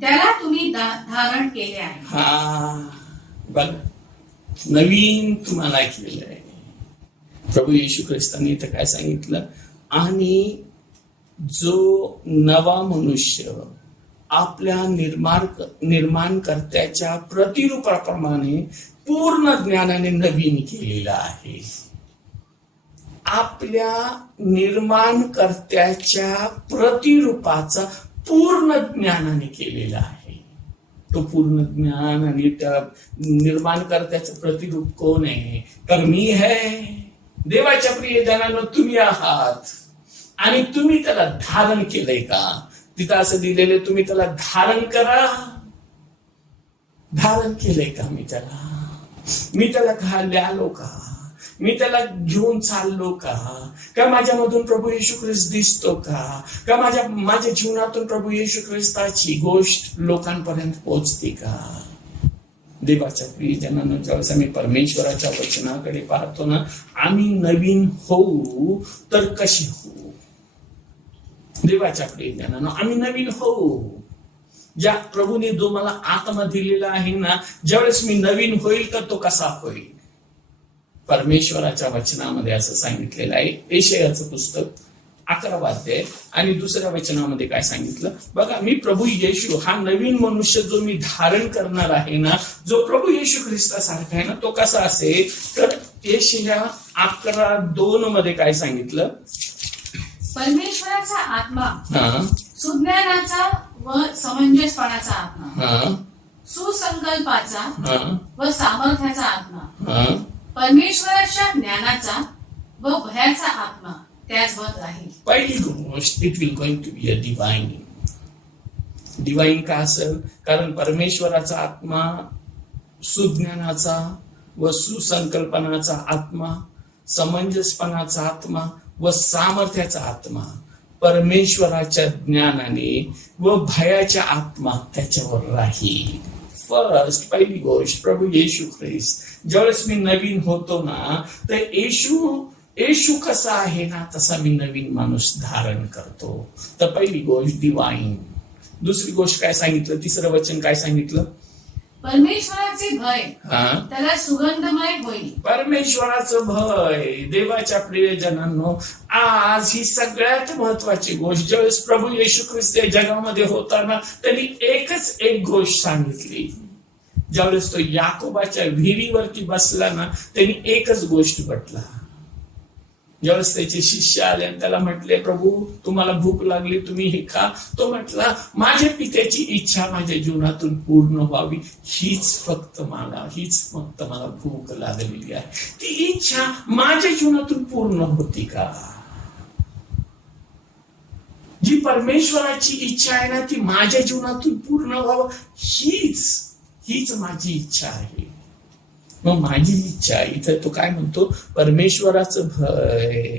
त्याला तुम्ही धारण केले आहे. बघ, नवीन तुम्हाला केलंय. प्रभू येशू ख्रिस्तांनी इथं काय सांगितलं? आणि जो नवा मनुष्य आपल्या निर्माणकर्त्याच्या प्रतिरूपाप्रमाणे पूर्ण ज्ञानाने नवीन केलेला आहे. आपल्या निर्माणकर्त्याच्या प्रतिरूपाचा पूर्ण ज्ञानाने केलेला आहे. तो पूर्ण ज्ञान आणि त्या निर्माणकर्त्याचं प्रतिरूप कोण आहे? तर मी आहे. देवाच्या प्रियजनांनो, तुम्ही आहात आणि तुम्ही त्याला धारण केलंय का? तिथं असं दिलेलं, तुम्ही त्याला धारण करा. धारण केलंय का? मी त्याला घाललो का? मी त्याला घेऊन चाललो का? का माझ्यामधून प्रभू येशू ख्रिस्त दिसतो का? का माझ्या जीवनातून प्रभू येशू ख्रिस्ताची गोष्ट लोकांपर्यंत पोहोचते का? देवाच्या प्रियजनांनो, ज्यावेळेस आम्ही परमेश्वराच्या वचनाकडे पाहतो ना, आम्ही नवीन होऊ तर कशी होऊ? देवाच्या प्रियजनांनो, आम्ही नवीन होऊ. ज्या प्रभूने जो मला आत्मा दिलेला आहे ना, ज्यावेळेस मी नवीन होईल तर तो कसा होईल? परमेश्वराच्या वचनामध्ये असं सांगितलेलं आहे. यशायाचं पुस्तक 11 अध्याय आणि 2 वचनामध्ये काय सांगितलं बघा? मी प्रभू येशू हा नवीन मनुष्य जो मी धारण करणार आहे ना, जो प्रभू येशू ख्रिस्तासारखा आहे ना, तो कसा असेल? तर यशाया 11:2 मध्ये काय सांगितलं? परमेश्वराचा आत्मा, सुज्ञानाचा व समंजसपणाचा आत्मा, सुसंकल्पाचा व सामर्थ्याचा आत्मा, परमेश्वराच्या ज्ञानाचा व भयाचा आत्मा त्याचवर राहील. पहिली गोष्ट, it will going to be a divine. Divine का असेल? कारण परमेश्वराचा आत्मा, सुज्ञानाचा व सुसंकल्पनाचा आत्मा, समंजसपणाचा आत्मा व सामर्थ्याचा आत्मा, परमेश्वराच्या ज्ञानाने व भयाच्या आत्मा त्याच्यावर राहील. फर्स्ट, पहिली गोष्ट, प्रभू येशू ख्रिस्त ज्यावेळेस मी नवीन होतो ना, तर येशू कसा आहे ना तसा मी नवीन माणूस धारण करतो. तर पहिली गोष्ट डिवाइन. दुसरी गोष्ट काय सांगितलं? 3रं वचन काय सांगितलं? परमेश्वराचे भय त्याला सुगंधमय होईल. परमेश्वराचं भय. देवाच्या प्रियजनांनो, आज ही सगळ्यात महत्वाची गोष्ट. ज्यावेळेस प्रभू येशू ख्रिस्त या जगामध्ये होताना त्यांनी एक गोष्ट सांगितली. ज्यावेळेस तो याकोबाच्या विहिरीवरती बसला ना, त्यांनी एकच गोष्ट म्हटला. ज्यावेळेस त्याचे शिष्य आले आणि त्याला म्हटले, प्रभू तुम्हाला भूक लागली, तुम्ही हे खा. तो म्हटला, माझ्या पित्याची इच्छा माझ्या जीवनातून पूर्ण व्हावी, हीच फक्त मला भूक लागलेली आहे. ती इच्छा माझ्या जीवनातून पूर्ण होती का? जी परमेश्वराची इच्छा आहे ना, ती माझ्या जीवनातून पूर्ण व्हावं, हीच माझी इच्छा आहे. मग माझी इच्छा इथं तो काय म्हणतो? परमेश्वराचं भय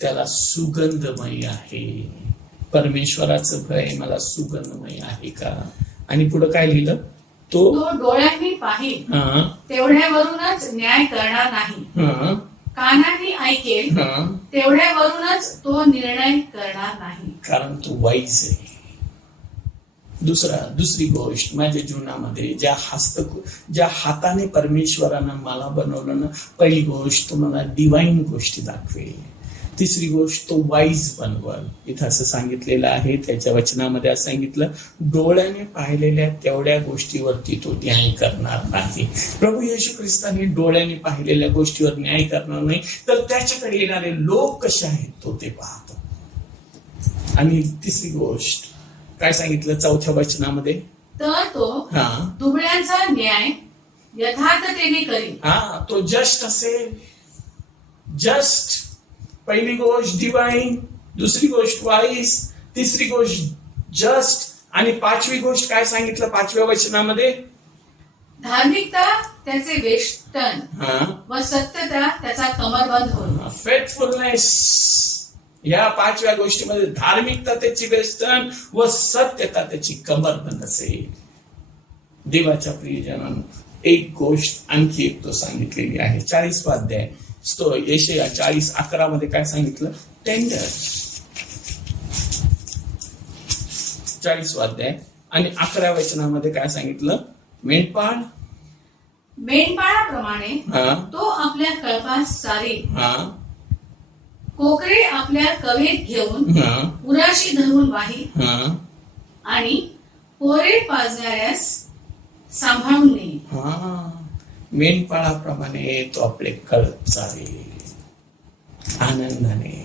त्याला सुगंधमय आहे. परमेश्वराचं भय मला सुगंधमय आहे का? आणि पुढे काय लिहिलं? तो डोळ्यांनी पाहिल तेवढ्यावरूनच न्याय करणार नाही, कानांनी ऐकेल तेवढ्यावरूनच तो निर्णय करणार नाही. कारण तो वाईज आहे. दुसरी गोष्ट, माझ्या जीवनामध्ये ज्या हाताने परमेश्वरानं मला बनवलं ना, पहिली गोष्ट तुम्हाला डिवाइन गोष्टी दाखवेल. तिसरी गोष्ट, तो वाईज बनवल. इथं असं सांगितलेलं आहे, त्याच्या वचनामध्ये असं सांगितलं, डोळ्याने पाहिलेल्या तेवढ्या गोष्टीवरती तो न्याय करणार नाही. प्रभू येशू ख्रिस्ताने डोळ्याने पाहिलेल्या गोष्टीवर न्याय करणार नाही, तर त्याच्याकडे येणारे लोक कसे आहेत तो ते पाहतो. आणि तिसरी गोष्ट काय सांगितलं 4थ्या वचनामध्ये, तर तो दुबळ्यांचा न्याय यथार्थतेने करील. तो जस्ट असेल. जस्ट, पहिली गोष्ट डिवाइन, दुसरी गोष्ट वाईस, तिसरी गोष्ट जस्ट, आणि पाचवी गोष्ट काय सांगितलं 5व्या वचनामध्ये, धार्मिकता त्याचे वेष्टन व सत्यता त्याचा कमरबंद होईल. फेथफुलनेस, या 5व्या गोष्टीमध्ये धार्मिकता त्याची वेष्टन व सत्यता त्याची कमरबंद असेल. देवाच्या प्रियजनांनो, एक गोष्ट आणखी एक तो सांगितलेली आहे. 40वा अध्याय यशाया 40:11 मध्ये काय सांगितलं, टेंडर. 40वा अध्याय आणि 11व्या वचनामध्ये काय सांगितलं, मेंढपाळ. मेंढपाळाप्रमाणे तो आपल्या कळपास सारी, कोकरे आपल्या कवेत घेऊन उराशी धरून वाही, आणि पोरे पाजणाऱ्यास सांभाळून नेईल. मेंढपाळाप्रमाणे तो आपले कळप चालेल आनंदाने.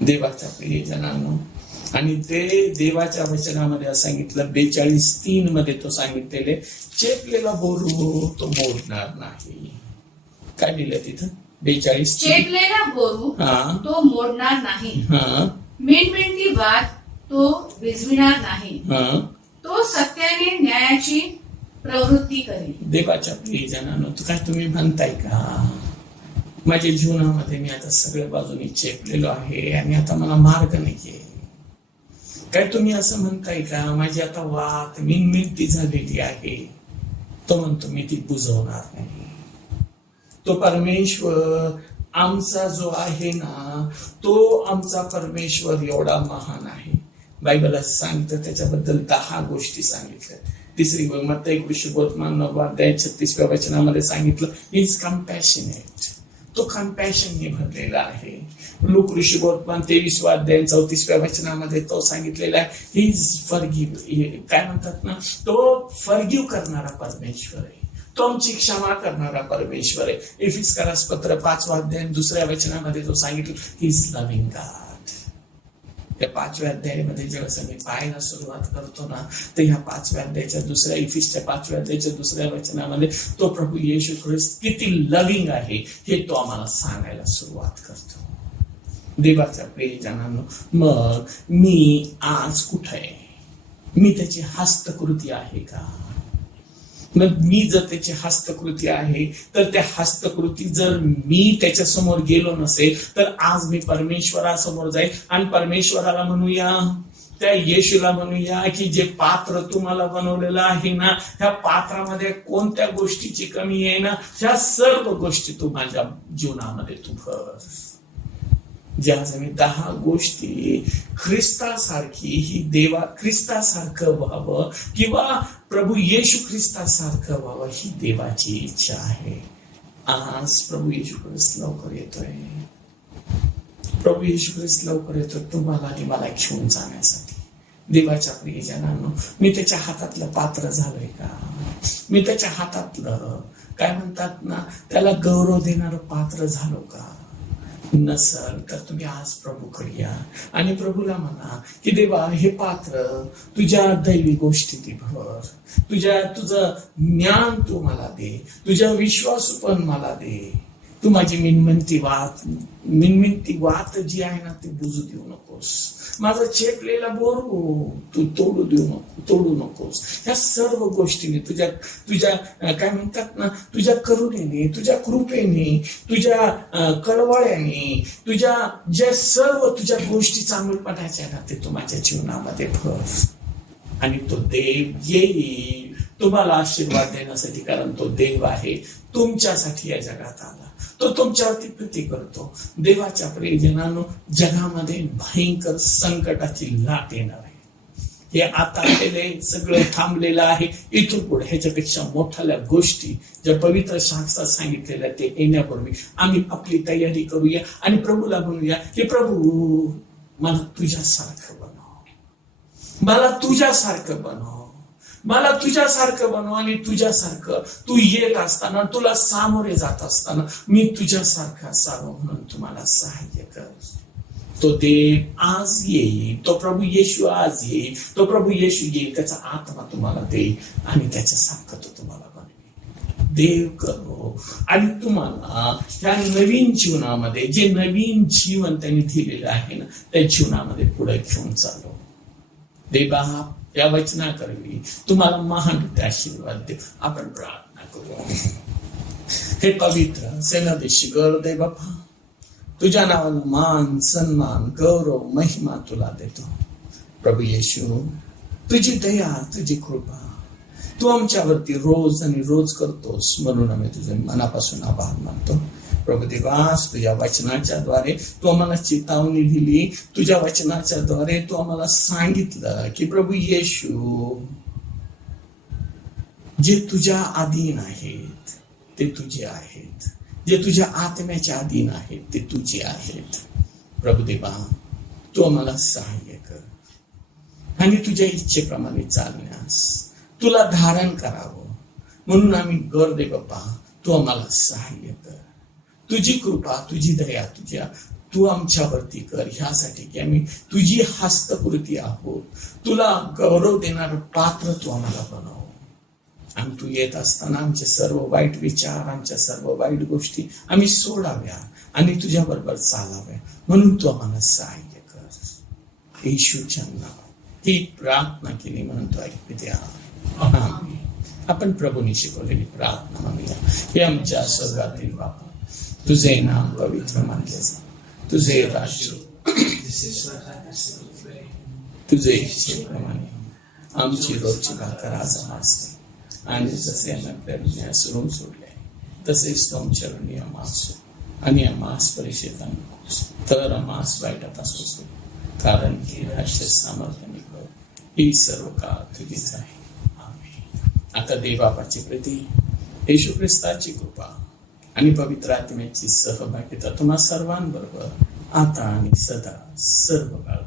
देवाच्या प्रियजनांनो, आणि ते देवाच्या वचनामध्ये असं सांगितलं 42:3 मध्ये तो सांगितलेले, चेपलेला बोरू तो मोडणार नाही. काय लिहिलं तिथं 42? चेपलेला बोरू तो मोडणार नाही, मिणमिणती वाद तो विझविणार नाही, तो सत्याने न्यायाची प्रवृत्ती करेल. देवाच्या प्रियजनांनो, काय तुम्ही म्हणताय का, माझ्या जीवनामध्ये मी आता सगळ्या बाजूनी चेपलेलो आहे आणि आता मला मार्ग नाहीये. काय तुम्ही असं म्हणताय का, माझी आता वात मिनमिनती झालेली आहे. तो म्हणतो मी ती बुजवणार नाही. तो परमेश्वर आमचा जो आहे ना, तो आमचा परमेश्वर एवढा महान आहे. बायबल असं सांगतं, त्याच्याबद्दल 10 गोष्टी सांगितल्या. तिसरी मत्ती कृष्णबोधमान 9वा अध्याय 36व्या वचनामध्ये सांगितलं, इज कम्पॅशनेट. तो कम्पॅशनने भरलेला आहे. लूक ऋषिबोधमान 23वा अध्याय 34व्या वचनामध्ये तो सांगितलेला आहे, ही इज फॉरगिव्ह. काय म्हणतात ना, तो फॉरगिव्ह करणारा परमेश्वर आहे. तो आमची क्षमा करणारा परमेश्वर आहे. एफिसकरास पत्र 5वा अध्याय 2ऱ्या वचनामध्ये तो सांगितलं, ही इज लव्हिंग गॉड. त्या 5व्या अध्यायामध्ये जेव्हा मी पाहायला सुरुवात करतो ना, तर ह्या 5व्या अध्यायाच्या दुसऱ्या, इफिसच्या 5व्या अध्यायाच्या 2ऱ्या वचनामध्ये तो प्रभू येशू ख्रिस्त किती लव्हिंग आहे हे तो आम्हाला सांगायला सुरुवात करतो. देवाच्या प्रियजनांनो, मग मी आज कुठे आहे? मी त्याची हस्तकृती आहे का? मग मी जर त्याची हस्तकृती आहे, तर त्या हस्तकृती जर मी त्याच्या समोर गेलो नसेल, तर आज मी परमेश्वरासमोर जाईल आणि परमेश्वराला म्हणूया, त्या येशूला म्हणूया की जे पात्र तुम्हाला बनवलेलं आहे ना, ह्या पात्रामध्ये कोणत्या गोष्टीची कमी आहे ना, ह्या सर्व गोष्टी तू माझ्या जीवनामध्ये तू भर. ज्या मी 10 गोष्टी ख्रिस्तासारखी, ही ख्रिस्तासारखं व्हावं किंवा प्रभू येशू ख्रिस्तासारखं व्हावं, ही देवाची इच्छा आहे. आज प्रभू येशू ख्रिस्त लवकर येतोय. प्रभू येशू ख्रिस्त लवकर येतोय तुम्हाला आणि मला घेऊन जाण्यासाठी. देवाच्या प्रियजनांनो, मी त्याच्या हातातलं पात्र झालोय का? मी त्याच्या हातातलं काय म्हणतात ना, त्याला गौरव देणारं पात्र झालो का? नसल तर तुम्ही आज प्रभूकडे या आणि प्रभूला म्हणा की देवा, हे पात्र तुझ्या दैवी गोष्टी भर, तुझं ज्ञान तू मला दे, तुझ्या विश्वास पण मला दे. तू माझी मिनमिनती वात जी आहे ना, ती बुजू देऊ नकोस. माझा चेपलेला बोरू तू तोडू नकोस. ह्या सर्व गोष्टीने तुझ्या काय म्हणतात ना, तुझ्या करुणेने, तुझ्या कृपेने, तुझ्या कळवळ्याने, ज्या सर्व तुझ्या गोष्टी चांगलपणाच्या ना, ते तू माझ्या जीवनामध्ये भर. आणि तो देव येईल तुम्हाला आशीर्वाद देण्यासाठी, कारण तो देव आहे, तुमच्यासाठी या जगात आला. तो तुमच्यावरती प्रीती करतो. देवाच्या प्रियजनांनो, जगामध्ये भयंकर संकटाची लाट येणार आहे. हे आता आलेले सगळं थांबलेलं आहे. इथून पुढे ह्याच्यापेक्षा मोठ्या गोष्टी ज्या पवित्र शास्त्रात सांगितलेल्या ते येण्यापूर्वी आम्ही आपली तयारी करूया आणि प्रभूला म्हणूया की प्रभू मला तुझ्यासारखं बनव, मला तुझ्यासारखं बनव, मला तुझ्यासारखं बनव. आणि तुझ्यासारखं तू येत असताना, तुला सामोरे जात असताना मी तुझ्यासारखं असावं म्हणून तुम्हाला सहाय्य कर. तो देव आज येईल, तो प्रभू येशू आज येईल, तो प्रभू येशू येईल, त्याचा आत्मा तुम्हाला देईल आणि त्याच्यासारखं तो तुम्हाला बनवेल. देव करो आणि तुम्हाला त्या नवीन जीवनामध्ये, जे नवीन जीवन त्यांनी दिलेलं आहे ना, त्या जीवनामध्ये पुढे घेऊन चालव. देवा या वचना करवी तुम्हाला महान आशीर्वाद दे. आपण प्रार्थना करू. हे पवित्र सेनाधीश गौरव बापा, तुझ्या नावानं मान, सन्मान, गौरव, महिमा तुला देतो. प्रभू येशू, तुझी दया, तुझी कृपा तू आमच्यावरती रोज आणि रोज करतोस म्हणून आम्ही तुझे मनापासून आभार मानतो. प्रभू देवास, तुझ्या वचनाच्या द्वारे तू आम्हाला चेतावणी दिली, तुझ्या वचनाच्या द्वारे तू आम्हाला सांगितलं की प्रभू येशू, जे तुझ्या अधीन आहेत ते तुझे आहेत, जे तुझ्या आत्म्याच्या अधीन आहेत ते तुझे आहेत. प्रभू देवा, तू आम्हाला सहाय्य कर आणि तुझ्या इच्छेप्रमाणे चालण्यास, तुला धारण करावं म्हणून आम्ही गौरव बाप्पा, तू आम्हाला सहाय्य कर. तुझी कृपा, तुझी दया, तू आमच्यावरती कर, ह्यासाठी की आम्ही तुझी हस्तकृती आहोत. तुला गौरव देणारं पात्र तू आम्हाला बनव. आणि तू येत असताना आमचे सर्व वाईट विचार, आमच्या सर्व वाईट गोष्टी आम्ही सोडाव्या आणि तुझ्या बरोबर चालाव्या म्हणून तू आम्हाला सहाय्य कर. येशूच्या नावात ही प्रार्थना केली म्हणून तू ऐकू द्या. आमेन. आपण प्रभूंनी शिकवलेली प्रार्थना म्हणूया. हे आमच्या स्वर्गातील बापा, तुझे नाम पवित्र मानले जा, तुझे राज्य, तुझे इच्छेप्रमाणे आमची रोजची भाकर आज असते आणि जसे आम्ही सुरून सोडले तसेच तुमच्या नियम असो आणि आम्हास परीक्षेत तर आम्हास वाईटात असो, कारण ही राष्ट्र सामर्थ्याने ही सर्व काळ तुझीच आहे. आता देवबापाची प्रीती, येशू ख्रिस्ताची कृपा आणि पवित्र आत्म्याची सहभागिता तुम्हा सर्वांबरोबर आता आणि सदा सर्व काळ